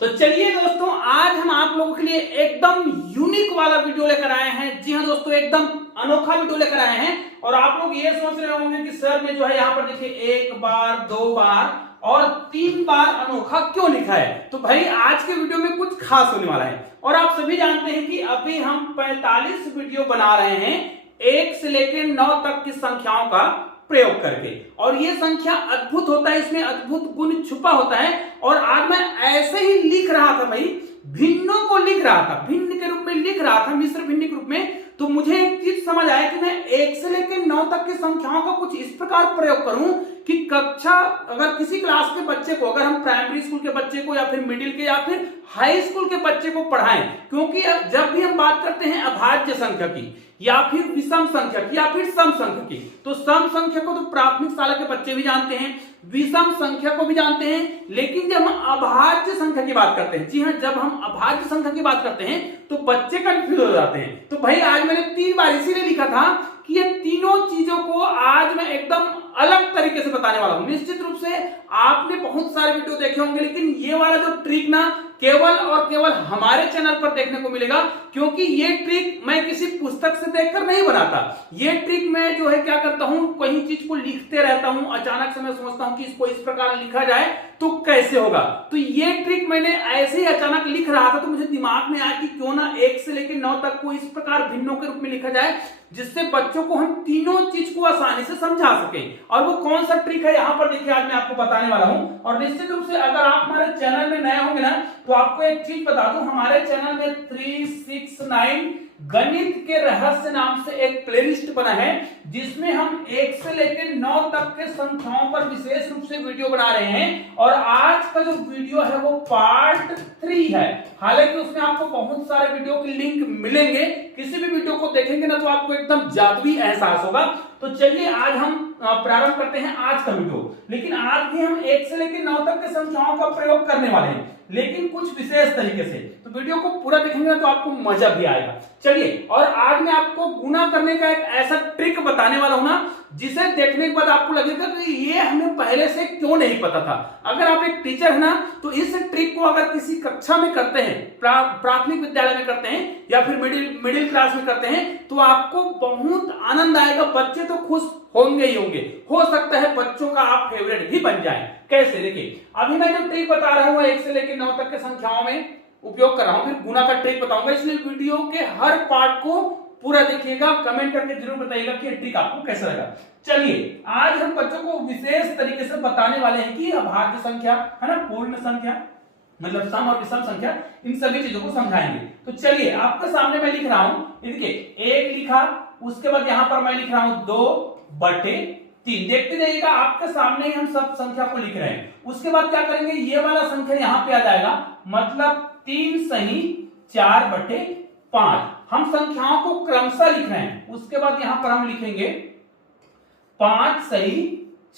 तो चलिए दोस्तों, आज हम आप लोगों के लिए एकदम यूनिक वाला वीडियो लेकर आए हैं। जी हाँ दोस्तों, एकदम अनोखा वीडियो लेकर आए हैं। और आप लोग ये सोच रहे होंगे कि सर ने जो है यहाँ पर देखिए 1 बार 2 बार और 3 बार अनोखा क्यों लिखा है। तो भाई आज के वीडियो में कुछ खास होने वाला है। और आप सभी जानते हैं कि अभी हम 45 वीडियो बना रहे हैं 1 से लेकर 9 तक की संख्याओं का प्रयोग करके। और ये संख्या अद्भुत होता है, इसमें अद्भुत गुण छुपा होता है। और आज मैं ऐसे ही लिख रहा था भाई, भिन्नों को लिख रहा था, भिन्न के रूप में लिख रहा था, मिश्र भिन्न के रूप में। तो मुझे एक चीज समझ आया कि मैं 1 से लेकर 9 तक की संख्याओं का कुछ इस प्रकार प्रयोग करूं कि कक्षा अगर किसी क्लास के बच्चे को, अगर हम प्राइमरी स्कूल के बच्चे को या फिर मिडिल के या फिर हाई स्कूल के बच्चे को पढ़ाएं। क्योंकि जब भी हम बात करते हैं अभाज्य संख्या की या फिर विषम संख्या की या फिर सम संख्या की, तो सम संख्या को तो प्राथमिक शाला के बच्चे भी जानते हैं, विषम संख्या को भी जानते हैं। लेकिन जब हम अभाज्य संख्या की बात करते हैं, जी हाँ, जब हम अभाज्य संख्या की बात करते हैं तो बच्चे कंफ्यूज हो जाते हैं। तो भाई आज मैंने 3 बार इसीलिए लिखा था कि ये तीनों चीजों को आज मैं एकदम अलग तरीके से बताने वाला हूं। निश्चित रूप से आपने बहुत सारे वीडियो देखे होंगे, लेकिन ये वाला जो ट्रिक ना केवल और केवल हमारे चैनल पर देखने को मिलेगा। क्योंकि ये ट्रिक मैं किसी पुस्तक से देखकर नहीं बनाता। ये ट्रिक मैं जो है क्या करता हूं, कहीं चीज को लिखते रहता हूं, अचानक से मैं सोचता हूं कि इसको इस प्रकार लिखा जाए तो कैसे होगा। तो ये ट्रिक मैंने ऐसे ही अचानक लिख रहा था, तो मुझे दिमाग में आया कि क्यों ना 1 से लेकर 9 तक को इस प्रकार भिन्नों के रूप में लिखा जाए, जिससे बच्चों को हम तीनों चीज को आसानी से समझा सके। और वो कौन सा ट्रिक है यहाँ पर देखिए आज मैं आपको बताने वाला हूँ। और निश्चित रूप से अगर आप हमारे चैनल में नए होंगे ना, तो आपको एक चीज बता दूं, हमारे चैनल में 369 गणित के रहस्य नाम से एक प्लेलिस्ट बना है, जिसमें हम 1 से लेकर 9 तक के संख्याओं पर विशेष रूप से वीडियो बना रहे हैं। और आज का जो वीडियो है वो पार्ट 3 है। हालांकि उसमें आपको बहुत सारे वीडियो के लिंक मिलेंगे, किसी भी वीडियो को देखेंगे ना तो आपको एकदम जादुई एहसास होगा। तो चलिए आज हम प्रारंभ करते हैं आज का वीडियो। लेकिन आज भी हम 1 से लेकर 9 तक के संख्याओं का प्रयोग करने वाले हैं, लेकिन कुछ विशेष तरीके से। तो वीडियो को पूरा देखेंगे तो आपको मजा भी आएगा। चलिए, और आज मैं आपको गुना करने का एक ऐसा ट्रिक बताने वाला हूं ना, जिसे देखने के बाद आपको लगेगा कि ये हमें पहले से क्यों नहीं पता था। अगर आप एक टीचर है ना, तो इस ट्रिक को अगर किसी कक्षा में करते हैं, प्राथमिक विद्यालय में करते हैं या फिर मिडिल क्लास में करते हैं, तो आपको बहुत आनंद आएगा। बच्चे तो खुश होंगे ही होंगे, हो सकता है बच्चों का आप फेवरेट भी बन जाए। कैसे, देखिए अभी मैं जो ट्रिक बता रहा हूं 1 से लेकर 9 तक के संख्याओं में उपयोग कर रहा हूं, फिर गुना का ट्रिक बताऊंगा। इसलिए वीडियो के हर पार्ट को पूरा देखिएगा, कमेंट करके जरूर बताइएगा कि ये ट्रिक आपको कैसा लगा। चलिए, आज हम बच्चों को विशेष तरीके से बताने वाले हैं कि अभाज्य संख्या है ना, पूर्ण संख्या मतलब सम और विषम संख्या, इन सभी चीजों को समझाएंगे। तो चलिए, आपके सामने मैं लिख रहा हूं, देखिए 1 लिखा, उसके बाद यहां पर मैं लिख रहा हूं 2/3। देखते जाइएगा, आपके सामने ही हम सब संख्या को लिख रहे हैं। उसके बाद क्या करेंगे, ये वाला संख्या यहां पे आ जाएगा, मतलब 3 सही 4/5। हम संख्याओं को क्रमशः लिख रहे हैं। उसके बाद यहां पर हम लिखेंगे 5 सही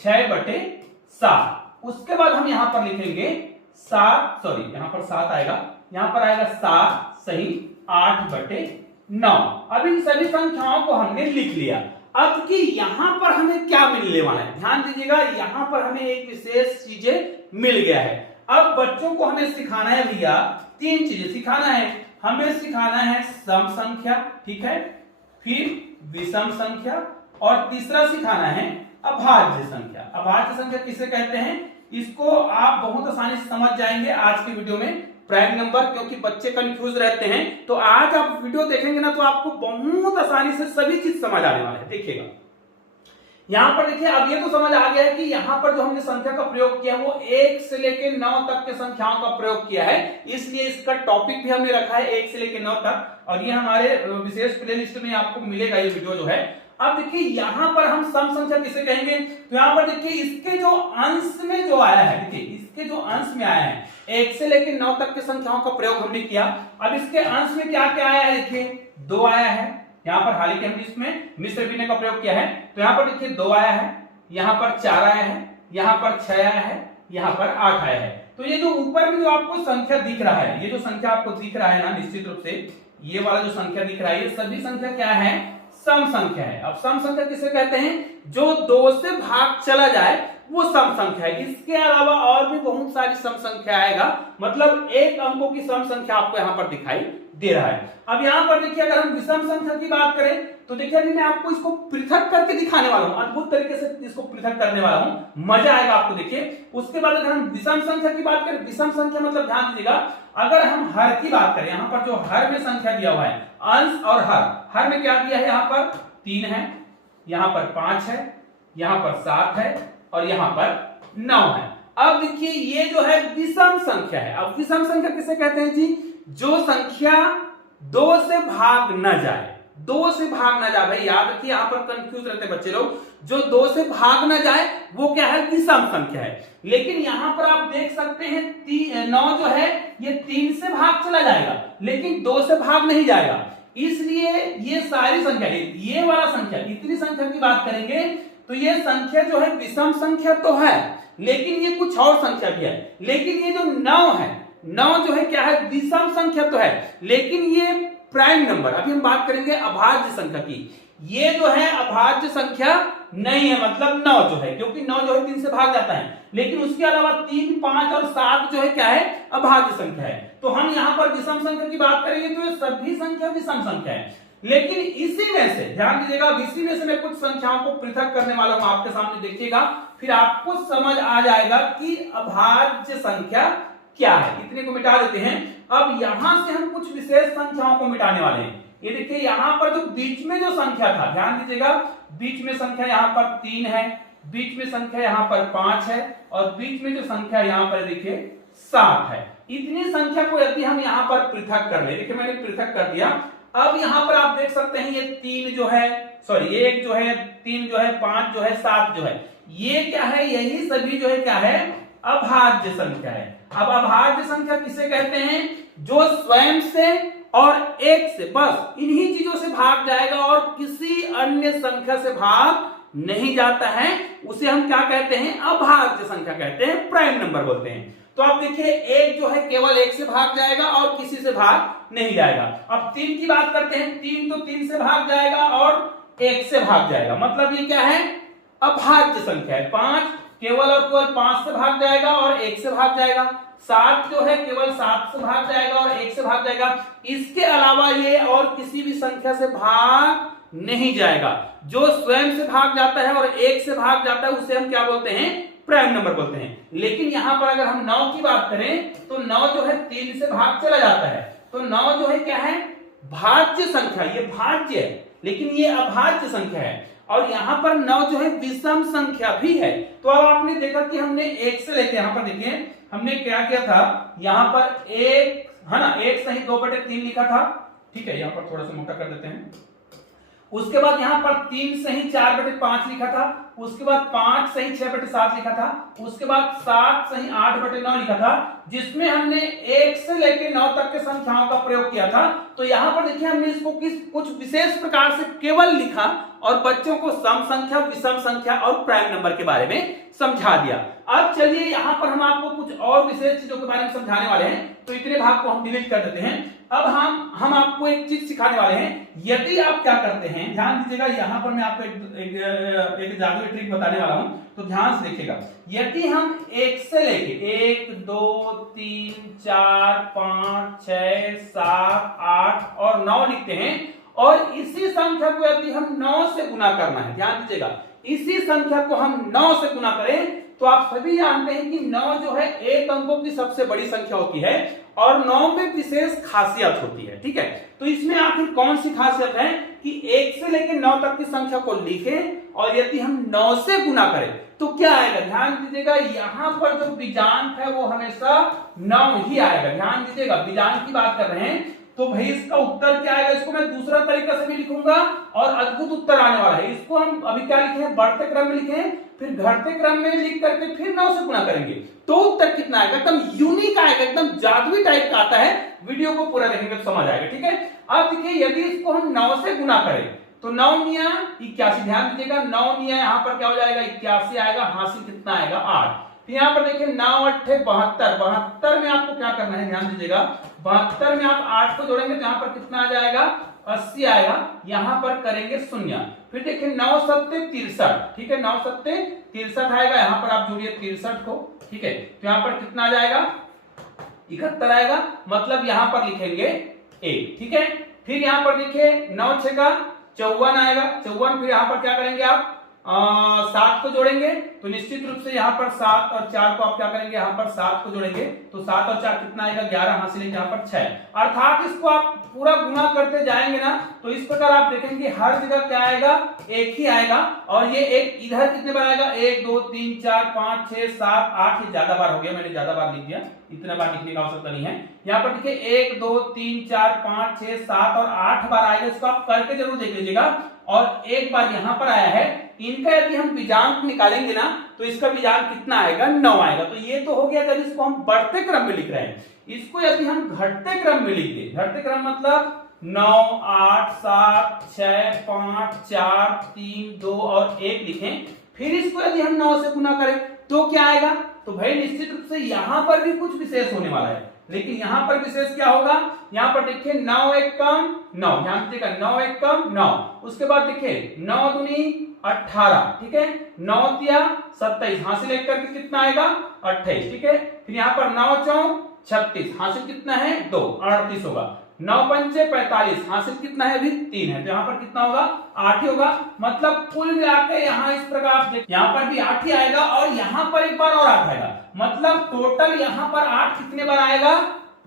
6/7। उसके बाद हम यहां पर लिखेंगे 7 यहां पर 7 आएगा, यहां पर आएगा 7 सही 8/9। अब इन सभी संख्याओं को हमने लिख लिया। अब कि यहां पर हमें क्या मिलने वाला है, ध्यान दीजिएगा, यहां पर हमें एक विशेष चीजें मिल गया है। अब बच्चों को हमें सिखाना है भैया, 3 चीजें सिखाना है। हमें सिखाना है सम संख्या, ठीक है, फिर विषम संख्या, और तीसरा सिखाना है अभाज्य संख्या। अभाज्य संख्या किसे कहते हैं, इसको आप बहुत आसानी से समझ जाएंगे आज के वीडियो में, प्राइम नंबर, क्योंकि बच्चे कंफ्यूज रहते हैं। तो आज आप वीडियो देखेंगे ना तो आपको बहुत आसानी से सभी चीज समझ आने वाला है। देखिएगा यहां पर, देखिए अब ये तो समझ आ गया है कि यहां पर जो हमने संख्या का प्रयोग किया वो 1 से लेकर 9 तक के संख्याओं का प्रयोग किया है। इसलिए इसका टॉपिक भी हमने रखा है 1 से लेकर 9 तक, और ये हमारे विशेष प्लेलिस्ट में आपको मिलेगा ये वीडियो जो है। अब देखिए यहां पर हम सम संख्या किसे कहेंगे, तो यहां पर देखिए इसके जो अंश में जो आया है, देखिए इसके जो अंश में आया है, 1 से लेकर 9 तक के संख्याओं का प्रयोग हमने किया। अब इसके अंश में क्या क्या आया है, देखिए 2 आया है यहां पर, हालांकि हमने इसमें मिश्र भिन्न का प्रयोग किया है। तो यहां पर देखिए 2 आया है, यहां पर 4 आया है, यहां पर 6 आया है, यहां पर 8 आया है। तो ये जो ऊपर में जो आपको संख्या दिख रहा है, ये जो संख्या आपको दिख रहा है ना, निश्चित रूप से ये वाला जो संख्या दिख रहा है, ये सभी संख्या क्या है, सम संख्या है। अब सम संख्या किसे कहते हैं, जो 2 से भाग चला जाए वो सम संख्या है। इसके अलावा और भी बहुत सारी सम संख्या आएगा, मतलब एक अंकों की सम संख्या आपको यहाँ पर दिखाई दे रहा है। अब यहाँ पर देखिए अगर हम विषम संख्या की बात करें तो देखिए अभी मैं आपको इसको पृथक करके दिखाने वाला हूं, अद्भुत तरीके से इसको पृथक करने वाला हूं, मजा आएगा आपको। देखिए उसके बाद अगर हम विषम संख्या की बात करें, विषम संख्या मतलब ध्यान दीजिएगा, अगर हम हर की बात करें, यहाँ पर जो हर में संख्या दिया हुआ है अंश और हर में क्या दिया है, यहाँ पर 3 है, यहाँ पर 5 है, यहाँ पर 7 है और यहाँ पर 9 है। अब देखिए ये जो है विषम संख्या है। अब विषम संख्या किसे कहते हैं जी, जो संख्या 2 से भाग न जाए, 2 से भाग न जाए, भाई याद रखिए यहां पर कंफ्यूज रहते बच्चे लोग, जो 2 से भाग न जाए वो क्या है, विषम संख्या है। लेकिन यहां पर आप देख सकते हैं 9 जो है ये 3 से भाग चला जाएगा लेकिन 2 से भाग नहीं जाएगा, इसलिए ये सारी संख्या, ये वाला संख्या, इतनी संख्या की बात करेंगे तो ये संख्या जो है विषम संख्या तो है लेकिन ये कुछ और संख्या भी है। लेकिन ये जो 9 है, 9 जो है क्या है, विषम संख्या तो है लेकिन ये प्राइम नंबर, अभी हम बात करेंगे अभाज्य संख्या की, ये जो है अभाज्य संख्या नहीं है, मतलब 9 जो है, क्योंकि 9 जो है 3 से भाग जाता है, लेकिन उसके अलावा 3, 5 और 7 जो है क्या है, अभाज्य संख्या है। तो हम यहां पर विषम संख्या की बात करेंगे तो ये सभी संख्या विषम संख्या है। लेकिन इसी में से ध्यान दीजिएगा, इसी में से मैं कुछ संख्याओं को पृथक करने वाला हूं आपके सामने, देखिएगा फिर आपको समझ आ जाएगा कि अभाज्य संख्या क्या है। इतने को मिटा देते हैं। अब यहां से हम कुछ विशेष संख्याओं को मिटाने वाले हैं। ये देखिए यहां पर जो बीच में जो संख्या था, ध्यान दीजिएगा, बीच में संख्या यहां पर 3 है, बीच में संख्या यहां पर 5 है और बीच में जो संख्या यहां पर देखिए 7 है। इतनी संख्या को यदि हम यहां पर पृथक कर ले, देखिए मैंने पृथक कर दिया। अब यहां पर आप देख सकते हैं ये 3 जो है, सॉरी 1 जो है, 3 जो है, 5 जो है, 7 जो है, ये क्या है, यही सभी जो है क्या है, अभाज्य संख्या है। अब अभाज्य संख्या किसे कहते हैं, जो स्वयं से और एक से, बस इन्हीं चीजों से भाग जाएगा और किसी अन्य संख्या से भाग नहीं जाता है, उसे हम क्या कहते हैं, अभाज्य संख्या कहते हैं, प्राइम नंबर बोलते हैं। तो आप देखिए एक जो है केवल 1 से भाग जाएगा और किसी से भाग नहीं जाएगा। अब 3 की बात करते हैं, 3 तो 3 से भाग जाएगा और 1 से भाग जाएगा, मतलब ये क्या है, अभाज्य संख्या है। 5 केवल और केवल 5 से भाग जाएगा और 1 से भाग जाएगा। 7 जो है केवल 7 से भाग जाएगा और 1 से भाग जाएगा। इसके अलावा ये और किसी भी संख्या से भाग नहीं जाएगा। जो स्वयं से भाग जाता है और 1 से भाग जाता है उसे हम क्या बोलते हैं, प्राइम नंबर बोलते हैं। लेकिन यहां पर अगर हम 9 की बात करें तो 9 जो है 3 से भाग चला जाता है, तो 9 जो है क्या है, भाज्य संख्या, ये भाज्य है लेकिन ये अभाज्य संख्या है। और यहां पर 9 जो है विषम संख्या भी है। तो अब आपने देखा कि हमने 1 से लेके, यहां पर देखिए हमने क्या किया था, यहां पर 1 है ना, 1 सही 2/3 लिखा था, ठीक है, यहां पर थोड़ा सा मोटा कर देते हैं। उसके बाद यहां पर 3 सही 4/5 लिखा था, उसके बाद 5 सही 6/7 लिखा था, उसके बाद 7 सही 8/9 लिखा था, जिसमें हमने 1 से लेकर 9 तक के संख्याओं का प्रयोग किया था। तो यहां पर देखिए हमने इसको कुछ विशेष प्रकार से केवल लिखा और बच्चों को सम संख्या, विषम संख्या और प्राइम नंबर के बारे में समझा दिया। अब चलिए यहां पर हम आपको कुछ और विशेष चीजों के बारे में समझाने वाले हैं, तो इतने भाग को हम डिलीट कर देते हैं। अब हम आपको एक चीज सिखाने वाले हैं। यदि आप क्या करते हैं, ध्यान दीजिएगा, यहां पर मैं आपको एक जादुई ट्रिक बताने वाला हूं, तो ध्यान से देखिएगा। यदि हम 1 से लेके 1, 2, 3, 4, 5, 6, 7, 8 और 9 लिखते हैं और इसी संख्या को यदि हम 9 से गुना करना है, ध्यान दीजिएगा, इसी संख्या को हम 9 से गुना करें तो आप सभी जानते हैं कि 9 जो है एक अंकों की सबसे बड़ी संख्या होती है और 9 में विशेष खासियत होती है, ठीक है। तो इसमें आखिर कौन सी खासियत है कि 1 से लेकर 9 तक की संख्या को लिखें और यदि हम 9 से गुना करें तो क्या आएगा, ध्यान दीजिएगा, यहां पर जो बीजांक है वो हमेशा 9 ही आएगा। ध्यान दीजिएगा, बीजांक की बात कर रहे हैं तो भाई इसका उत्तर क्या आएगा, इसको मैं दूसरा तरीका से भी लिखूंगा और अद्भुत उत्तर आने वाला है। इसको हम अभी क्या लिखे हैं, बढ़ते क्रम में लिखे हैं, फिर घटते क्रम में लिख करके फिर 9 से गुना करेंगे तो उत्तर कितना आएगा, एकदम यूनिक आएगा, एकदम जादुई टाइप का आता है। वीडियो को पूरा देखेंगे तो समझ आएगा, ठीक है। अब देखिए यदि इसको हम 9 से गुना करें तो 9 निया 81, ध्यान दीजिएगा, 9 निया यहां पर क्या हो जाएगा, 81 आएगा, हासिल कितना आएगा 8। फिर यहां पर देखिए 9 8 72, 72 में आपको क्या करना है, ध्यान दीजिएगा, 72 में आप 8 को जोड़ेंगे तो यहां पर कितना आ जाएगा, 80 आएगा, यहां पर करेंगे शून्य। फिर देखिए 9 सत्ते 63, ठीक है 9 सत्ते 63 आएगा, यहाँ पर आप जोड़िए 63 को, ठीक है तो यहाँ पर कितना आ जाएगा 71 आएगा, मतलब यहाँ पर लिखेंगे 1, ठीक है। फिर यहाँ पर देखिए 9 6 54 आएगा, 54, फिर यहाँ पर क्या करेंगे आप 7 को जोड़ेंगे तो निश्चित रूप से यहाँ पर 7 और 4 को आप क्या करेंगे, यहाँ पर 7 को जोड़ेंगे तो 7 और 4 कितना आएगा 11, हासिल है यहाँ पर 6। अर्थात इसको आप पूरा गुना करते जाएंगे ना तो इस प्रकार आप देखेंगे हर जगह क्या आएगा, एक ही आएगा। और ये एक इधर कितने बार आएगा, 1 2 3 4 5 6 7 8, ये ज्यादा बार हो गया, मैंने ज्यादा बार लिख दिया, इतना बार लिखने की आवश्यकता नहीं है। यहाँ पर देखिए 1 2 3 4 5 6 7 और 8 बार आएगा, इसको आप करके जरूर देख लीजिएगा। और एक बार यहाँ पर आया है, इनका यदि हम बीजांक निकालेंगे ना तो इसका बीजांक कितना आएगा, 9 आएगा। तो ये तो हो गया जब इसको हम बढ़ते क्रम में लिख रहे हैं। इसको यदि हम घटते क्रम में लिख दें, घटते क्रम मतलब 9 8 7 6 5 4 3 2 और 1 लिखें, फिर इसको यदि हम 9 से गुना करें तो क्या आएगा, तो भाई निश्चित रूप से यहां पर भी कुछ विशेष होने वाला है। लेकिन यहां पर विशेष क्या होगा, यहां पर देखिए 9 1 कम 9, ध्यान दीजिएगा 9 1 कम 9, उसके बाद देखिए 9 दूनी 18, ठीक है 9 तिया 27, हासिल एक करके कितना आएगा 28, ठीक है। फिर यहाँ पर 9 चौक 36, हासिल कितना है 2, 38 होगा। 9 पंचे 45, हासिल कितना है अभी 3 है, तो यहाँ पर कितना होगा 8 ही होगा। मतलब कुल मिलाकर यहाँ इस प्रकार आप देख, यहाँ पर भी 8 ही आएगा और यहाँ पर एक बार और 8 आएगा, मतलब टोटल यहाँ पर 8 कितने बार आएगा,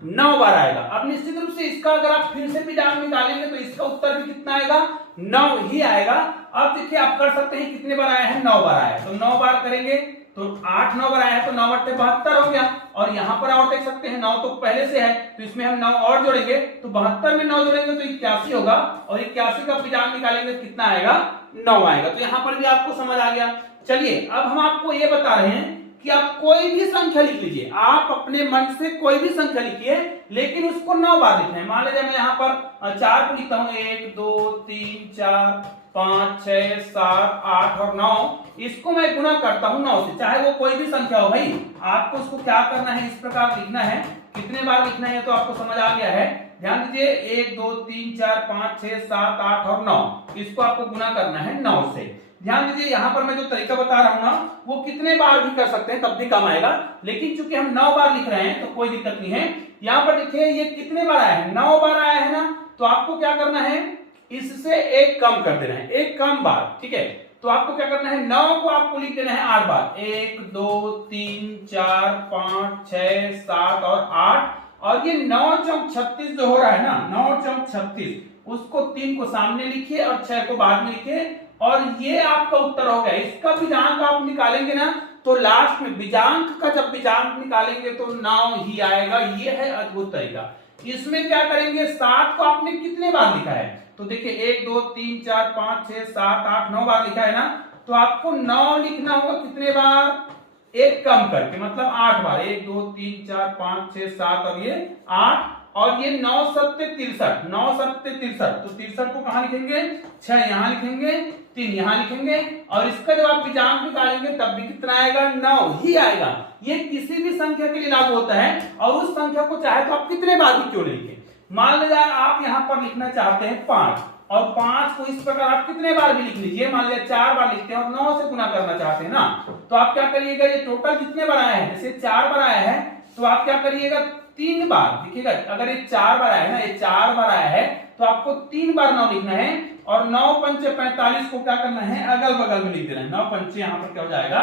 9 बार आएगा। अब निश्चित रूप से इसका अगर आप फिर से बीजांक निकालेंगे तो इसका उत्तर भी कितना आएगा, 9 ही आएगा। अब देखिए आप कर सकते हैं कितने बार आया है, 9 बार आया है, तो 9 बार करेंगे तो 8 9 बार आया है तो 9 8 72 हो गया। और यहाँ पर और देख सकते हैं 9 तो पहले से है तो इसमें हम 9 और जोड़ेंगे तो 72 में 9 जोड़ेंगे तो 81 होगा, और 81 का बीजांक निकालेंगे कितना आएगा, 9 आएगा। तो यहाँ पर भी आपको समझ आ गया। चलिए अब हम आपको ये बता रहे हैं कि आप कोई भी संख्या लिख लीजिए, आप अपने मन से कोई भी संख्या लिखिए, लेकिन उसको 9 बार लिखना है। मान लीजिए मैं यहाँ पर 4 को लिखता हूँ, 1 2 3 4 5 6 7 8 और 9, इसको मैं गुना करता हूँ 9 से, चाहे वो कोई भी संख्या हो। भाई आपको उसको क्या करना है, इस प्रकार लिखना है, कितने बार लिखना है तो आपको समझ आ गया है। ध्यान दीजिए 1 2 3 4 5 6 7 8 और 9, इसको आपको गुना करना है 9 से। ध्यान दीजिए यहाँ पर मैं जो तरीका बता रहा हूं ना वो कितने बार भी कर सकते हैं तब भी कम आएगा, लेकिन चूंकि हम 9 बार लिख रहे हैं तो कोई दिक्कत नहीं है। यहाँ पर देखिए ये कितने बार आया है, 9 बार आया है ना, तो आपको क्या करना है, इससे एक कम कर देना है, एक कम बार, ठीक है। तो आपको क्या करना है, 9 को आपको लिख देना है 8 बार, 1 2 3 4 5 6 7 और 8, और ये 9 चौक 36 जो हो रहा है ना, 9 चौक 36, उसको 3 को सामने लिखिए और 6 को बाद में लिखिए, और ये आपका उत्तर हो गया। इसका बीजांक आप निकालेंगे ना तो लास्ट में बीजांक का जब बीजांक निकालेंगे तो 9 ही आएगा। ये है अद्भुत तरीका। इसमें क्या करेंगे, 7 को आपने कितने बार लिखा है, तो देखिए 1 2 3 4 5 6 7 8 9 बार लिखा है ना, तो आपको 9 लिखना होगा कितने बार, एक कम करके, मतलब 8 बार, 1 2 3 4 5 6 7 और ये 8, और ये 9 सत्ते 63, 9 सत्ते 63, तो 63 को कहां लिखेंगे, 6 यहां लिखेंगे, 3 यहां लिखेंगे, और इसका जब आप बीजांक निकालेंगे तब भी कितना आएगा, 9 ही आएगा। ये किसी भी संख्या के लिए लागू होता है, और उस संख्या को चाहे तो आप कितने बार भी क्यों नहीं लिखें। मान लीजिए आप यहां पर लिखना चाहते हैं 5, और 5 को इस प्रकार आप कितने बार भी लिख लीजिए, मान लीजिए 4 बार लिखते हैं और 9 से गुना करना चाहते हैं ना, तो आप क्या करिएगा, ये टोटल कितने बार आया है, जैसे 4 बार आया है तो आप क्या करिएगा, 3 बार देखिएगा। अगर ये 4 बार आया है ना, ये 4 बार आया है तो आपको 3 बार 9 लिखना है, और 9 पंचे 45 को क्या करना है, अगल बगल में लिख देना है, 9 पंचे यहाँ पर क्या हो जाएगा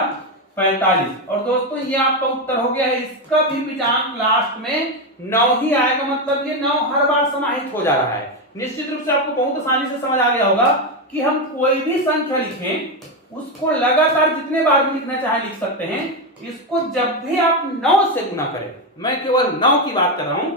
45। और दोस्तों ये आपका उत्तर हो गया है। इसका भी बीजांक लास्ट में 9 ही आएगा, मतलब ये 9 हर बार समाहित हो जा रहा है। निश्चित रूप से आपको बहुत आसानी से समझ आ गया होगा कि हम कोई भी संख्या लिखें उसको लगातार जितने बार भी लिखना चाहे लिख सकते हैं। इसको जब भी आप 9 से गुना करें, मैं केवल 9 की बात कर रहा हूं,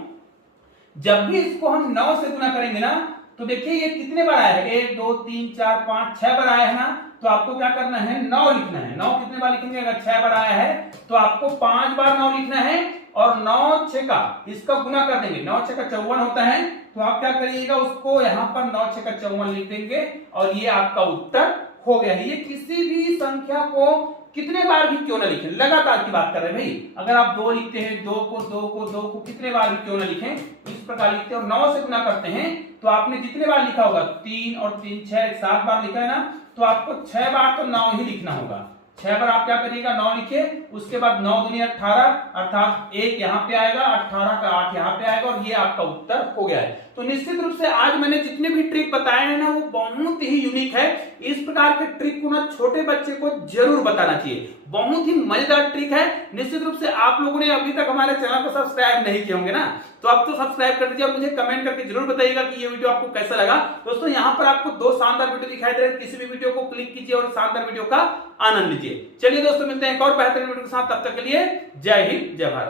जब भी इसको हम 9 से गुना करेंगे ना तो देखिए ये कितने बार आया है, 1 2 3 4 5 6 बार आया है ना, तो आपको क्या करना है, 9 लिखना है। 9 कितने बार लिखेंगे, अगर 6 बार आया है तो आपको 5 बार 9 लिखना है, और 9 6 का इसका गुना कर देंगे, 9 6 का 54 होता है, तो आप क्या करिएगा, उसको यहाँ पर 9 6 का 54 लिख देंगे, और ये आपका उत्तर हो गया है। ये किसी भी संख्या को कितने बार भी क्यों ना लिखें, लगातार की बात कर रहे हैं भाई। अगर आप 2 लिखते हैं, 2 को कितने बार भी क्यों ना लिखें, इस प्रकार लिखते हैं और 9 से गुना करते हैं तो आपने जितने बार लिखा होगा 3 और 3 6 7 बार लिखा है ना, तो आपको 6 बार तो 9 ही लिखना होगा। 6 बार आप क्या करिएगा, 9 लिखिए, उसके बाद 9 दूनी 18 अर्थात 1 यहाँ पे आएगा, 18 का 8 यहाँ पे आएगा और ये आपका उत्तर हो गया है। तो निश्चित रूप से आज मैंने जितने भी ट्रिक बताए हैं ना वो बहुत ही यूनिक है। इस प्रकार के ट्रिक को ना छोटे बच्चे को जरूर बताना चाहिए, बहुत ही मजेदार ट्रिक है। निश्चित रूप से आप लोगों ने अभी तक हमारे चैनल को सब्सक्राइब नहीं किए होंगे ना, तो अब तो सब्सक्राइब कर दीजिए और मुझे कमेंट करके जरूर बताइएगा कि ये वीडियो आपको कैसा लगा। दोस्तों यहाँ पर आपको 2 शानदार वीडियो दिखाई दे रहे हैं, किसी भी वीडियो को क्लिक कीजिए और शानदार वीडियो का आनंद लीजिए। चलिए दोस्तों मिलते हैं एक और बेहतरीन वीडियो के साथ, तब तक के लिए जय हिंद जय भारत।